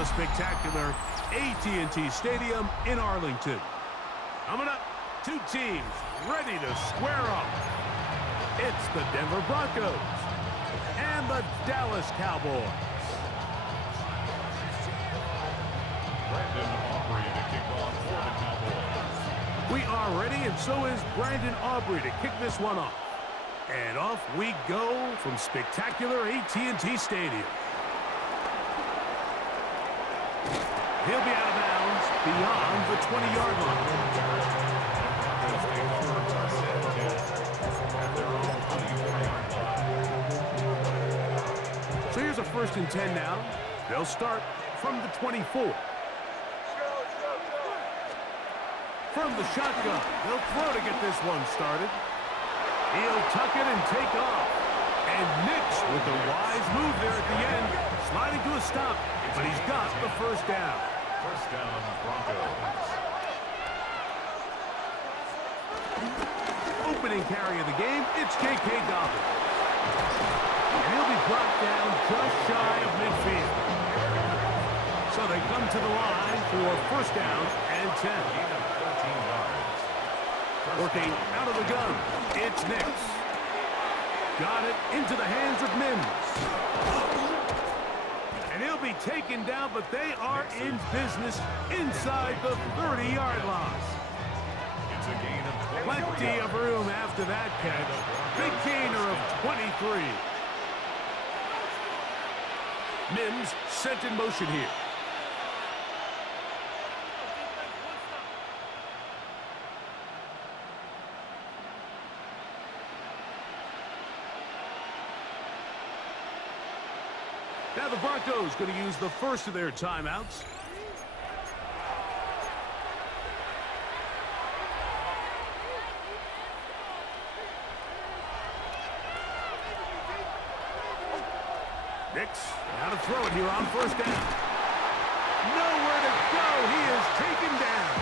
the spectacular AT&T Stadium in Arlington. Coming up, two teams ready to square off. It's the Denver Broncos and the Dallas Cowboys. Brandon Aubrey to kick off for the Cowboys. We are ready, and so is Brandon Aubrey to kick this one off. And off we go from spectacular AT&T Stadium. He'll be out of bounds beyond the 20-yard line. So here's a 1st and 10 now. They'll start from the 24. From the shotgun, they'll throw to get this one started. He'll tuck it and take off. And Nix with a wise move there at the end, sliding to a stop, but he's got the first down. First down, Broncos. Opening carry of the game, it's J.K. Dobbins. And he'll be brought down just shy of midfield. So they come to the line for 1st down and 10. 13 yards. Working out of the gun, it's Nix. Got it into the hands of Mims. And he'll be taken down, but they are in business inside the 30-yard line. It's a gain of 12. Plenty of room after that catch. Big gainer of 23. Mims sent in motion here. Now the Broncos going to use the first of their timeouts. Nix, now to throw it here on 1st down. Nowhere to go. He is taken down.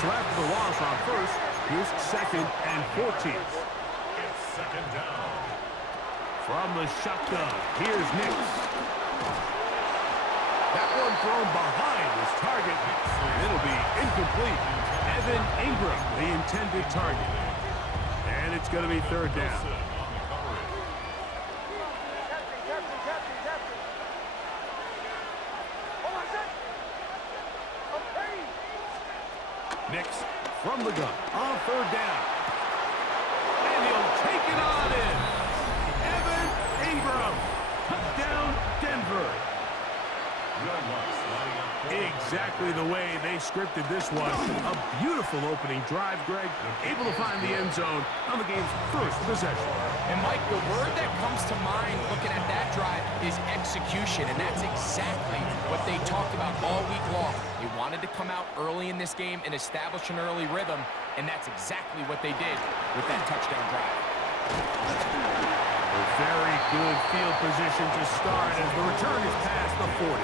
So after the loss on 1st, here's 2nd and 14. It's 2nd down. From the shotgun, here's Nix. That one thrown behind his target, and it'll be incomplete. Evan Ingram, the intended target. And it's going to be 3rd down. Nix from the gun on 3rd down. And he'll take it on in. Evan Ingram. Touchdown, Denver. Exactly the way they scripted this one. A beautiful opening drive, Greg. Able to find the end zone on the game's 1st possession. And, Mike, the word that comes to mind looking at that drive is execution, and that's exactly what they talked about all week long. They wanted to come out early in this game and establish an early rhythm, and that's exactly what they did with that touchdown drive. A very good field position to start as the return is past the 40.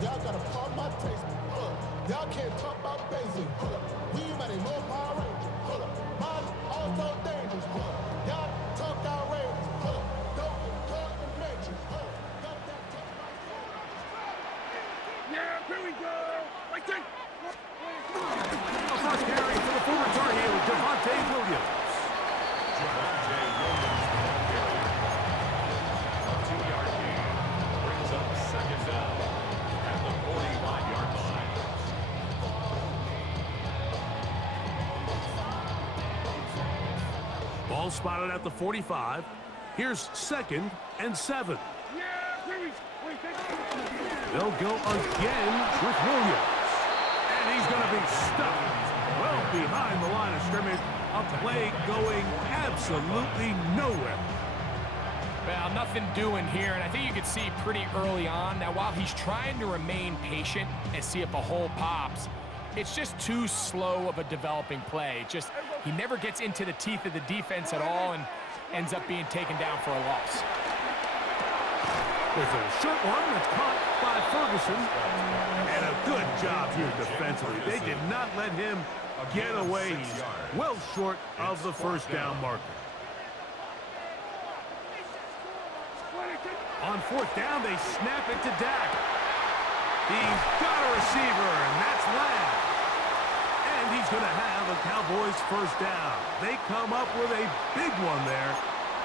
Y'all gotta pump my taste. Y'all can't talk about basic. We might ain't no Power Ranger. Mine also dangerous. Y'all talk outrageous. Don't call the major. Got that touch my soul. Yeah, here we go. Right there. The first carry for the former Tar Heel, Javonte Williams. Javonte Williams, the carry. A 2-yard gain brings up 2nd down at the 45-yard line. Ball spotted at the 45. Here's 2nd and 7. They'll go again with Williams. And he's going to be stuck well behind the line of scrimmage. A play going absolutely nowhere. Well, nothing doing here, and I think you could see pretty early on. Now, while he's trying to remain patient and see if a hole pops, it's just too slow of a developing play. He never gets into the teeth of the defense at all and ends up being taken down for a loss. There's a short one that's caught by by Ferguson. And a good job here defensively. They did not let him get away. He's well short of the first down marker. On fourth down, they snap it to Dak. He's got a receiver, and that's Lamb. And he's going to have a Cowboys first down. They come up with a big one there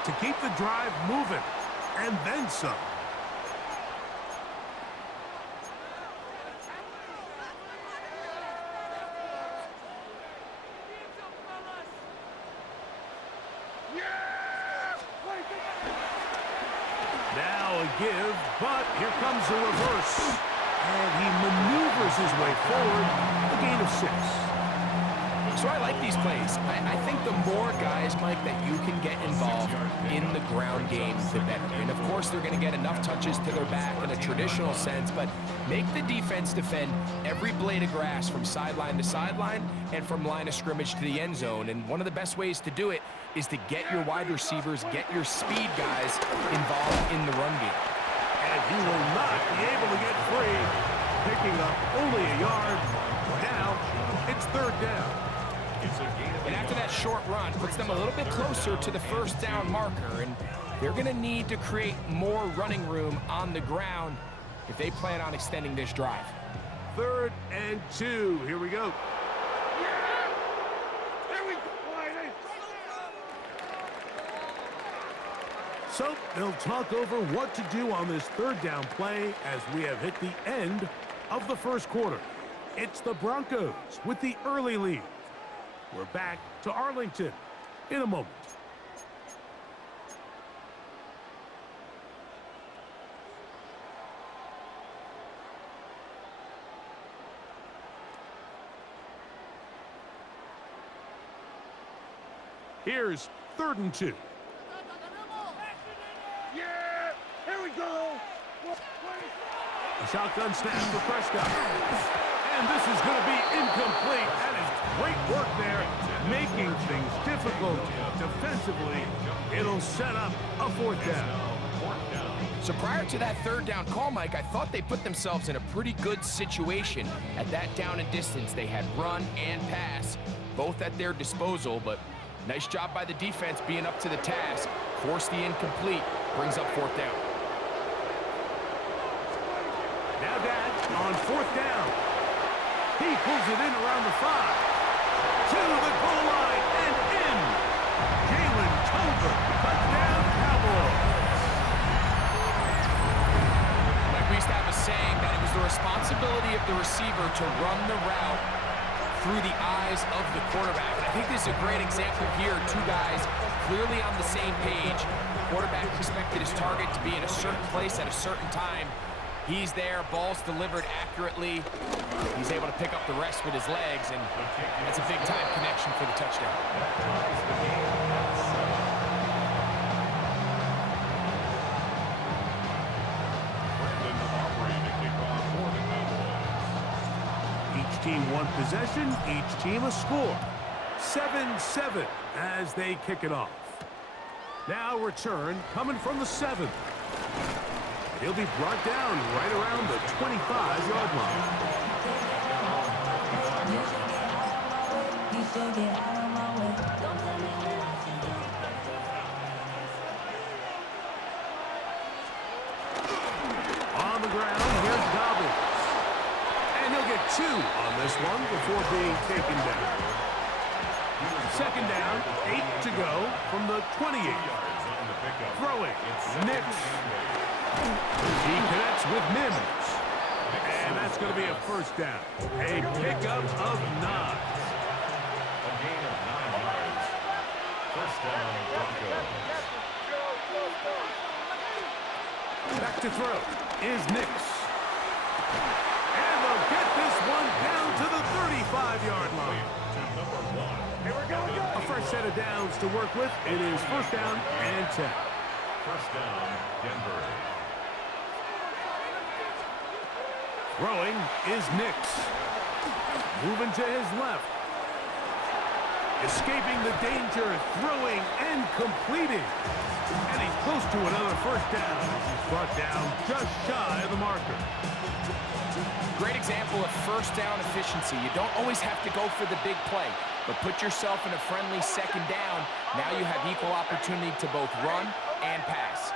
to keep the drive moving, and then some. Now a give, but here comes the reverse. And he maneuvers his way forward, a gain of 6. So I like these plays. I think the more guys, Mike, that you can get involved in the ground game, the better. And of course, they're going to get enough touches to their back in a traditional sense, but make the defense defend every blade of grass from sideline to sideline and from line of scrimmage to the end zone. And one of the best ways to do it is to get your wide receivers, get your speed guys involved in the run game. And he will not be able to get free, picking up only a yard. Now, it's third down. And after that short run, puts them a little bit closer to the first down marker, and they're going to need to create more running room on the ground if they plan on extending this drive. 3rd and 2. Here we go. So they'll talk over what to do on this third down play as we have hit the end of the first quarter. It's the Broncos with the early lead. We're back to Arlington in a moment. Here's 3rd and 2. A shotgun snap for Prescott. And this is going to be incomplete. That is great work there, making things difficult defensively. It'll set up a 4th down. So prior to that third down call, Mike, I thought they put themselves in a pretty good situation at that down and distance. They had run and pass, both at their disposal, but nice job by the defense being up to the task. Forced the incomplete, brings up 4th down. Now Dak on 4th down. He pulls it in around the 5. To the goal line and in. Jalen Tolbert, touchdown Cowboys. Like we used to have a saying that it was the responsibility of the receiver to run the route through the eyes of the quarterback. And I think this is a great example here. Two guys clearly on the same page. Quarterback expected his target to be in a certain place at a certain time. He's there, ball's delivered accurately. He's able to pick up the rest with his legs, and that's a big-time connection for the touchdown. Each team one possession, each team a score. 7-7 as they kick it off. Now return coming from the 7. He'll be brought down right around the 25-yard line. On the ground, here's Dobbins. And he'll get 2 on this one before being taken down. 2nd down, 8 to go from the 28. Throwing, Nix. He connects with Mims. And that's going to be a first down. A pickup of 9. A gain of 9 yards. First down, Broncos. Back to throw is Nix. And they'll get this one down to the 35-yard line. A fresh set of downs to work with. It is first down and 10. First down, Denver. Throwing is Nix. Moving to his left. Escaping the danger, throwing and completing. And he's close to another first down as he's brought down just shy of the marker. Great example of first down efficiency. You don't always have to go for the big play, but put yourself in a friendly second down. Now you have equal opportunity to both run and pass.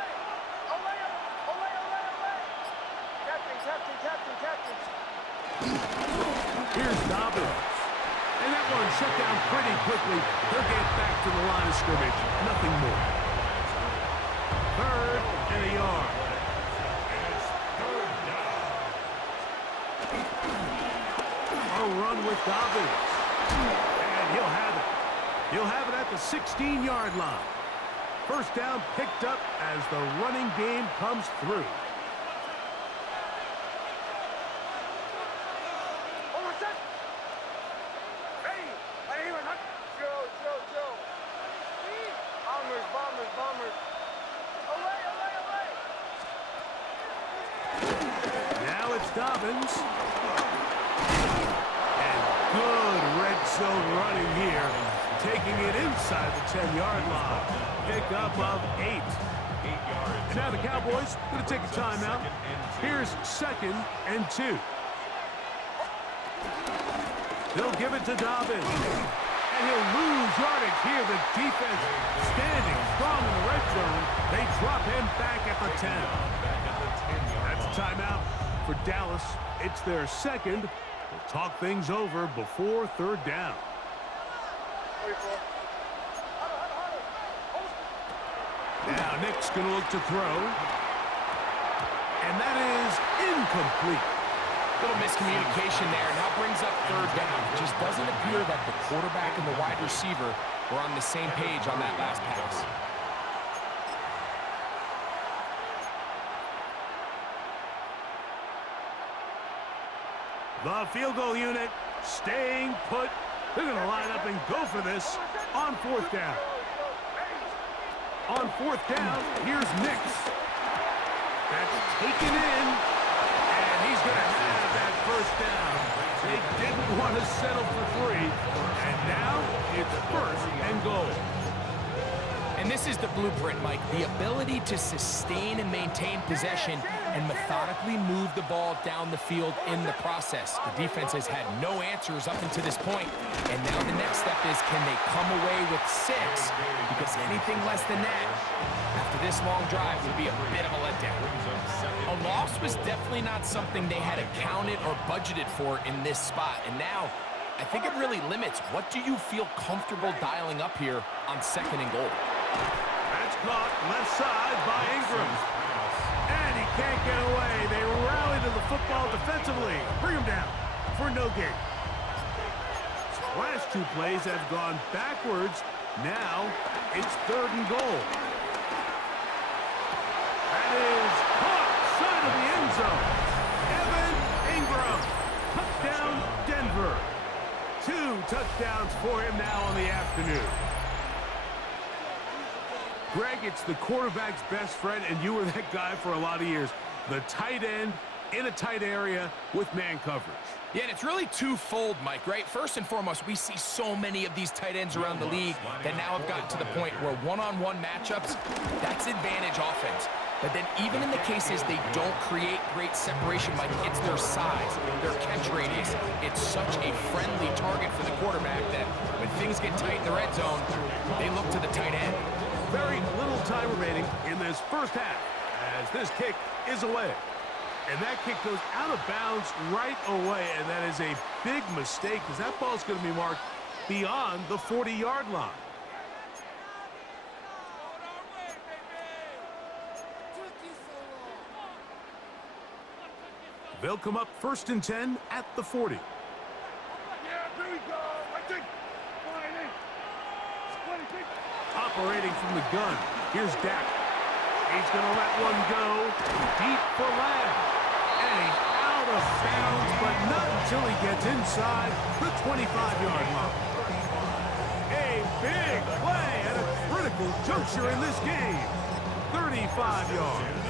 Here's Dobbins. And that one shut down pretty quickly. He'll get back to the line of scrimmage. Nothing more. 3rd and a yard. A run with Dobbins. And he'll have it. He'll have it at the 16-yard line. First down picked up as the running game comes through. Now it's Dobbins. And good red zone running here. Taking it inside the 10-yard line. Pickup of 8. 8 yards. And now the Cowboys going to take a timeout. Here's 2nd and 2. They'll give it to Dobbins. And he'll lose yardage here. The defense standing strong in the red zone. They drop him back at the 10. That's a timeout for Dallas. It's their 2nd. They'll talk things over before 3rd down. Now Nick's going to look to throw. And that is incomplete. Little miscommunication there. Now brings up 3rd down. It just doesn't appear that the quarterback and the wide receiver were on the same page on that last pass. The field goal unit staying put. They're going to line up and go for this on 4th down. On 4th down, here's Nix. That's taken in, and he's going to have that first down. They didn't want to settle for 3, and now it's 1st and goal. And this is the blueprint, Mike. The ability to sustain and maintain possession and methodically move the ball down the field in the process. The defense has had no answers up until this point, and now the next step is, can they come away with 6? Because anything less than that, after this long drive, would be a bit of a letdown. A loss was definitely not something they had accounted or budgeted for in this spot, and now I think it really limits what do you feel comfortable dialing up here on 2nd and goal. That's caught left side by Ingram. And he can't get away. They rally to the football defensively. Bring him down for no gain. Last 2 plays have gone backwards. Now it's 3rd and goal. That is caught side of the end zone. Evan Ingram. Touchdown, Denver. 2 touchdowns for him now on the afternoon. Greg, it's the quarterback's best friend, and you were that guy for a lot of years. The tight end in a tight area with man coverage. Yeah, and it's really twofold, Mike, right? First and foremost, we see so many of these tight ends around the league that now have gotten to the point where one-on-one matchups, that's advantage offense. But then even in the cases they don't create great separation, Mike, it's their size, their catch radius. It's such a friendly target for the quarterback that when things get tight in the red zone, they look to the tight end. Very little time remaining in this first half as this kick is away. And that kick goes out of bounds right away, and that is a big mistake because that ball is going to be marked beyond the 40-yard line. They'll come up 1st and 10 at the 40. Yeah, here we go. I think. Operating from the gun, here's Dak. He's going to let one go deep for Lamb. And he's out of bounds, but not until he gets inside the 25-yard line. A big play at a critical juncture in this game. 35 yards.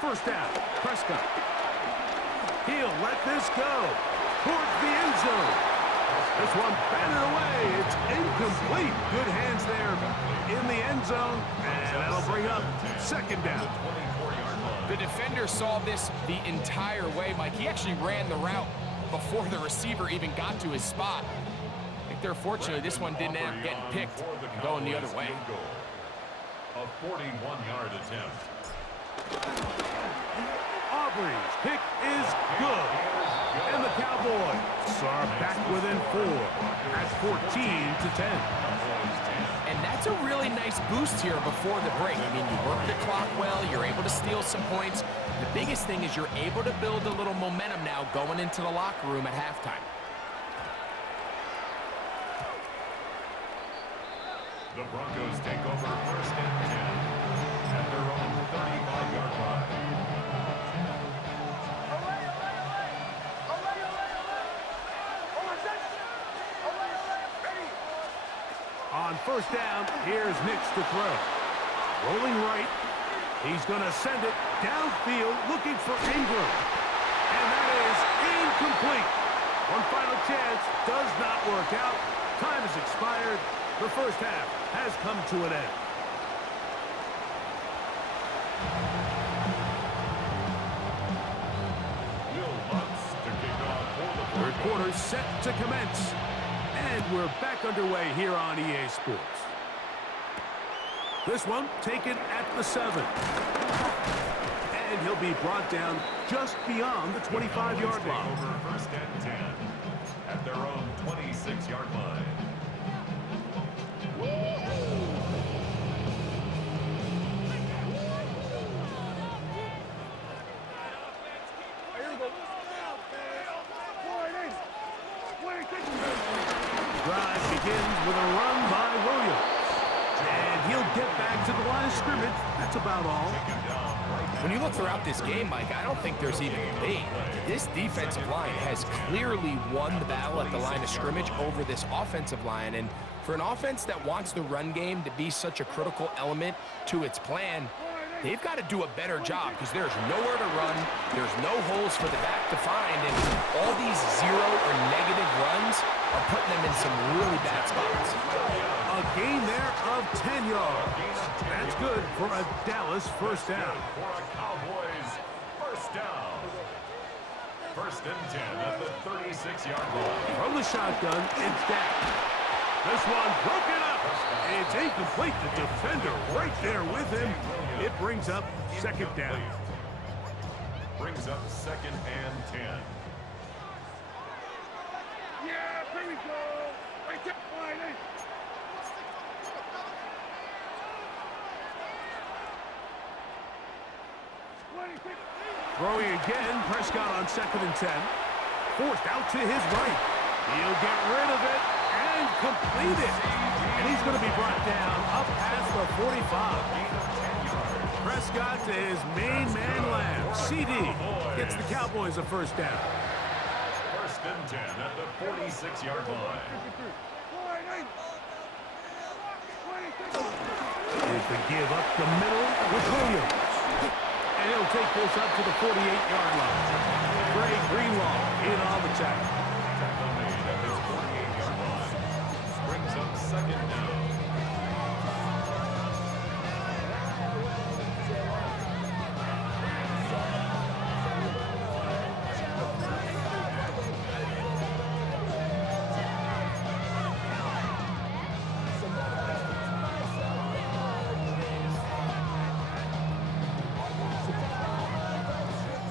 First down, Prescott. He'll let this go towards the end zone. This one batted away. It's incomplete. Good hands there in the end zone, and that'll bring up second down. The defender saw this the entire way, Mike. He actually ran the route before the receiver even got to his spot. I think they're fortunate this one didn't end up getting picked and going the other way. A 41-yard attempt. Aubrey's kick is good. And the Cowboys are back within 4 at 14-10. And that's a really nice boost here before the break. I mean, you work the clock well, you're able to steal some points. The biggest thing is you're able to build a little momentum now going into the locker room at halftime. The Broncos take over first and 10 at their own 35-yard line. On first down, here's Nix to throw. Rolling right. He's going to send it downfield looking for Ingram. And that is incomplete. One final chance does not work out. Time has expired. The first half has come to an end. Will Lutz to kick off for the Third quarter set to commence. And we're back underway here on EA Sports. This one taken at the 7. And he'll be brought down just beyond the 25-yard line. Over first and 10 at their own 26-yard line. Drive begins with a run by Williams. And he'll get back to the line of scrimmage. That's about all. When you look throughout this game, Mike, I don't think there's even a debate. This defensive line has clearly won the battle at the line of scrimmage over this offensive line. And for an offense that wants the run game to be such a critical element to its plan, they've got to do a better job because there's nowhere to run. There's no holes for the back to find. And all these 0 or negative runs are putting them in some really bad spots. A gain there of 10 yards. That's good for a Dallas first down. For a Cowboys first down. First and 10 at the 36-yard line. From the shotgun, it's Dak. This one broken up. It's incomplete. The defender right there with him. It brings up second down. Brings up second and 10. Yeah, here we go. Right there, Friday. Throwing again, Prescott on second and 10. Forced out to his right. He'll get rid of it and complete it. And he's going to be brought down up past the 45. Prescott to his main man Lamb. CD gets the Cowboys a first down. First and 10 at the 46-yard line. Here's the give up the middle with Williams. And he'll take this up to the 48-yard line. Greg Greenlaw in on the tackle. Tackle made at his 48-yard line. Brings up second down.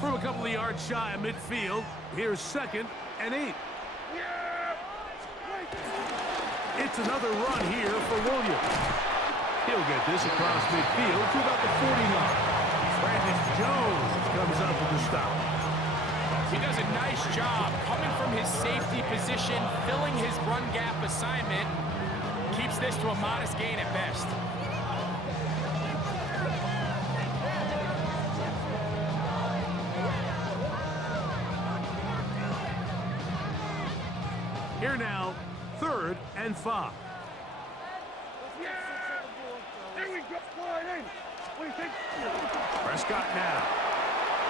From a couple of yards shy of midfield, here's second and 8. It's another run here for Williams. He'll get this across midfield to about the 49. Brandon Jones comes up with the stop. He does a nice job coming from his safety position, filling his run gap assignment, keeps this to a modest gain at best. Here now, third and 5. Prescott now.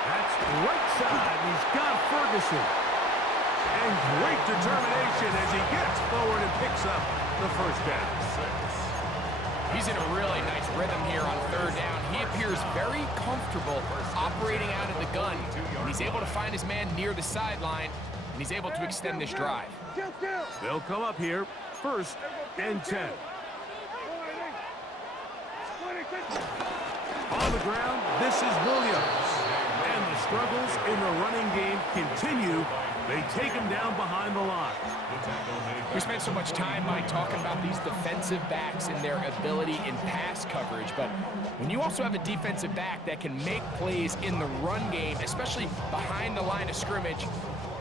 That's right side. He's got Ferguson. And great determination as he gets forward and picks up the first down. He's in a really nice rhythm here on third down. He appears very comfortable operating out of the gun. And he's able to find his man near the sideline, and he's able to extend this drive. They'll come up here, 1st and 10. On the ground, this is Williams. And the struggles in the running game continue. They take him down behind the line. We spent so much time, Mike, talking about these defensive backs and their ability in pass coverage. But when you also have a defensive back that can make plays in the run game, especially behind the line of scrimmage,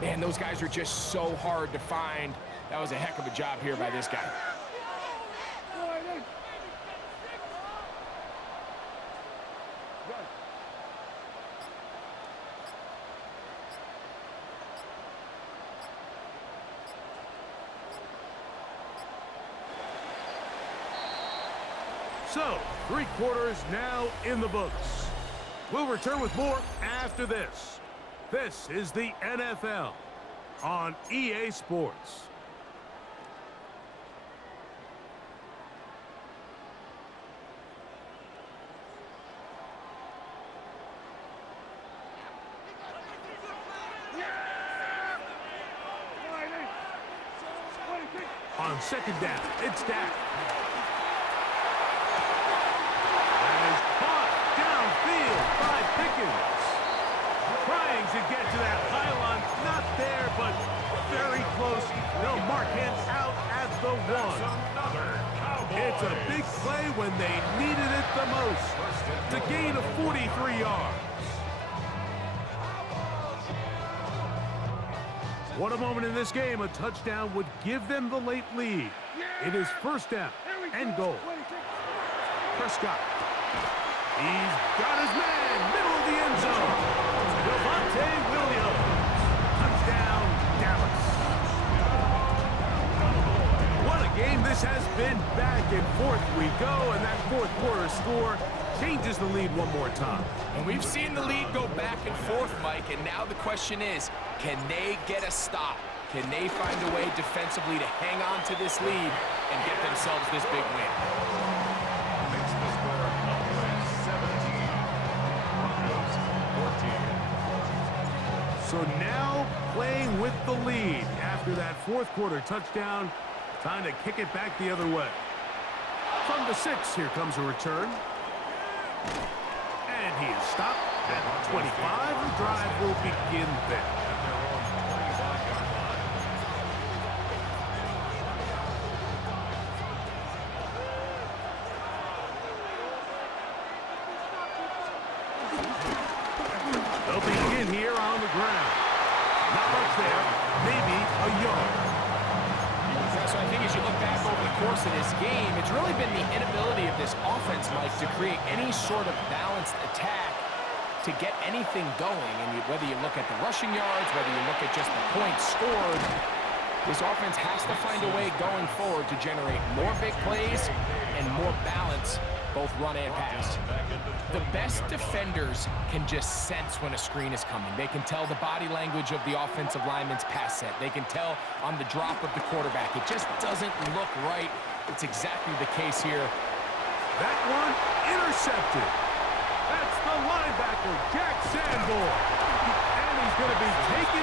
man, those guys are just so hard to find. That was a heck of a job here by this guy. So, 3 quarters now in the books. We'll return with more after this. This is the NFL on EA Sports. On 2nd down, it's Dak. By Pickens. Trying to get to that pylon. Not there, but very close. They'll mark him out at the 1. It's a big play when they needed it the most. To gain of 43 yards. What a moment in this game. A touchdown would give them the late lead. It is 1st down and goal. Prescott. He's got his man, middle of the end zone. Devontae Williams. Touchdown, Dallas. What a game this has been. Back and forth we go, and that 4th quarter score changes the lead one more time. And we've seen the lead go back and forth, Mike, and now the question is, can they get a stop? Can they find a way defensively to hang on to this lead and get themselves this big win? So now playing with the lead after that 4th quarter touchdown. Time to kick it back the other way. From the 6, here comes a return. And he is stopped at 25. The drive will begin there. They'll begin here on the ground. Not much there. Maybe a yard. So I think as you look back over the course of this game, it's really been the inability of this offense, Mike, to create any sort of balanced attack to get anything going. And whether you look at the rushing yards, whether you look at just the points scored, this offense has to find a way going forward to generate more big plays and more balance, both run and pass. The best defenders can just sense when a screen is coming. They can tell the body language of the offensive lineman's pass set. They can tell on the drop of the quarterback. It just doesn't look right. It's exactly the case here. That one intercepted. That's the linebacker, Jack Sanborn. And he's going to be taken